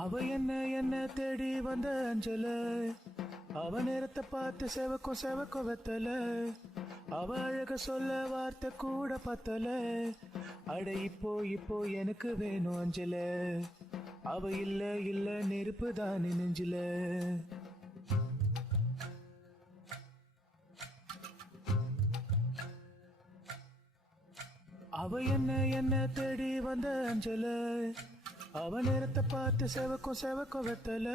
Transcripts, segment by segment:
அவ என்ன தேடி வந்த அஞ்சல, அவ நேரத்தை பார்த்து செவக்கும் செவக்கும் வெத்தல, அவ அழக சொல்ல வார்த்தை கூட பத்தல. அட இப்போ எனக்கு வேணும் அஞ்சல, அவ இல்ல நெருப்பு தான் நெஞ்சில. அவ என்ன தேடி வந்த அஞ்சல, அவ நேரத்தை பார்த்து செவக்கும் செவக்கும் வெத்தல,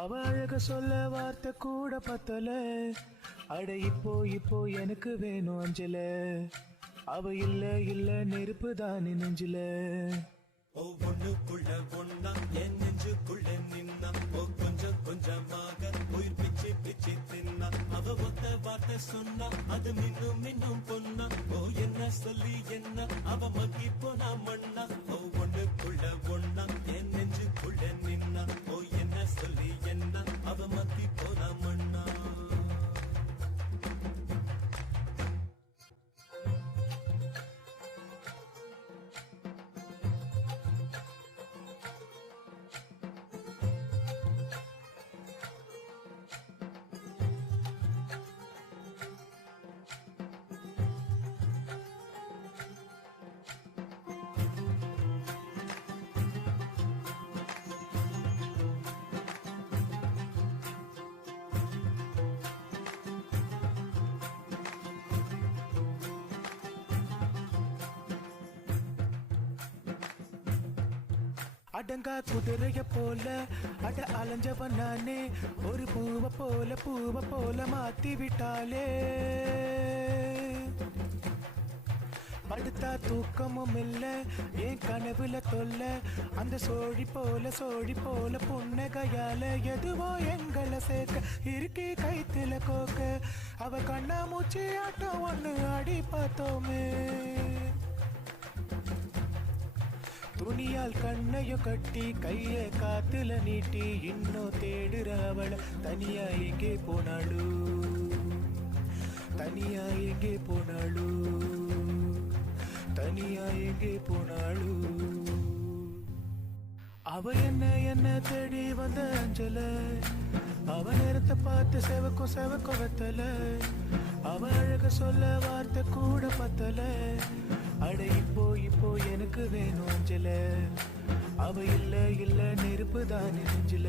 அவ அழக சொல்ல வார்த்தை கூட பத்தல. அட இப்போ எனக்கு வேணும் அஞ்சல, அவ இல்ல நெருப்பு தான் நெஞ்சில. ஒவ்வொன்னுக்குள்ள ஒன்னா என் நெஞ்சுக்குள்ள நின்னா, கொஞ்சம் கொஞ்சமாக உயிர் பிச்சு பிச்சு தின்னா. அவ ஒத்த வார்த்தை சொன்னா அது மின்னும் பொன்னா. என்ன சொல்லி என்ன அவ மக்கி போனா மண்ணா. ஒவ்வொன்னுக்குள்ள ஒன்னா என் நெஞ்சுக்குள்ள நின்னா, என்ன சொல்லி என்ன அவ மக்கி போனா மண்ணா. அடங்கா குதிரைய போல அட அலைஞ்சவன் நானே, ஒரு பூவ போல மாத்தி விட்டாலே. படுத்தா தூக்கமும் இல்ல என் கனவுல தொல்ல, அந்த சோழி போல புன்னகையால எதுவோ எங்களை சேர்க்க இருக்கி கைத்துல கோக்க. அவ கண்ணா மூச்சி ஆட்டம் ஒண்ணு ஆடி பார்த்தோமே, துணியால் கண்ணையும் கட்டி கைய காத்துல நீட்டி இன்னும் தேடுற அவள. தனியா எங்கே போனாளு, தனியா எங்கே போனாளு, தனியா எங்கே போனாளு. அவ என்ன தேடி வந்த அஞ்சல, அவ நேரத்தை பார்த்து செவக்கும் வெத்தல, அவ அழக சொல்ல வார்த்தை கூட பத்தல. அட இப்போ எனக்கு வேணும் அஞ்சல, அவ இல்ல நெருப்பு தான் நெஞ்சில.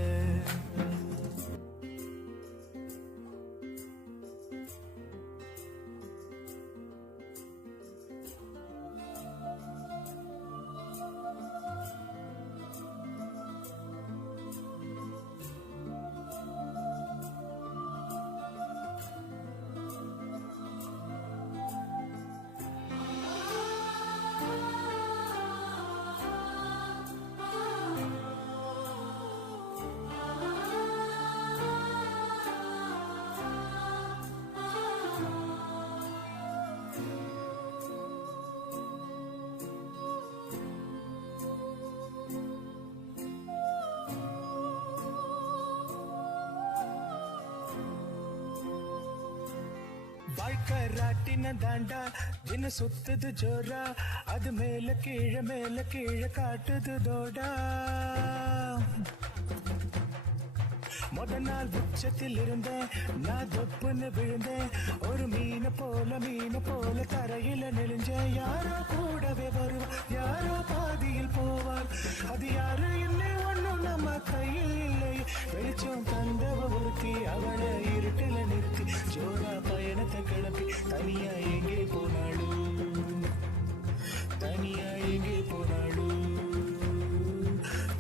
வாழ்க்கை ராட்டின தாண்டா தின சுத்துது ஜோரா, அது மேல கீழே காட்டுது தோடா. முத நாள் உச்சத்தில் இருந்தேன் நான் தொப்புன்னு விழுந்தேன், ஒரு மீன போல தரையில நெளிஞ்சேன். யாரோ கூடவே வருவார், யாரோ பாதியில் போவார், அது யாரு இல்லை ஒண்ணும் நம்ம கையில் இல்லை. வெளிச்சம் தந்தவ ஒருத்தி, அவளை இருட்டில நிறுத்தி ஜோரா பயணத்தை கிளப்பி தனியா எங்கே போனாளு, தனியா எங்கே போனாளு,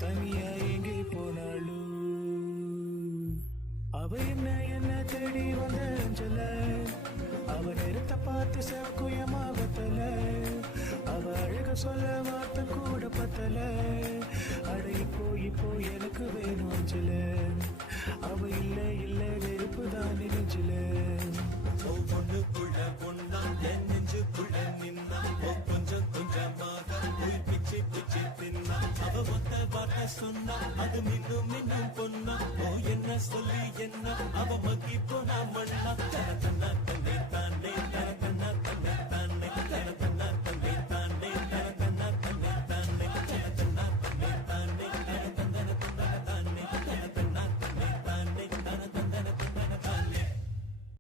தனியா எங்கே போனாளு. அவ என்ன தேடி வந்த அஞ்சல, அவ நேரத்தை பார்த்து செவக்குயமாகத்தல, அவ அழக சொல்ல வார்த்தை கூட பத்தல. அட இப்போ எனக்கு வேணும் அஞ்சல, அவ இல்ல நெருப்பு தான் நெஞ்சில. ஒவ்வொன்னுக்குள்ள ஒன்னா என் நெஞ்சுக்குள்ள நின்னா, கொஞ்சம் கொஞ்சமாக உயிர் பிச்சு பிச்சு தின்னா. அவ ஒத்த வார்த்தை சொன்னா அது மின்னும் பொன்னா. என்ன சொல்லி என்ன அவ மக்கி போனா மண்ணா.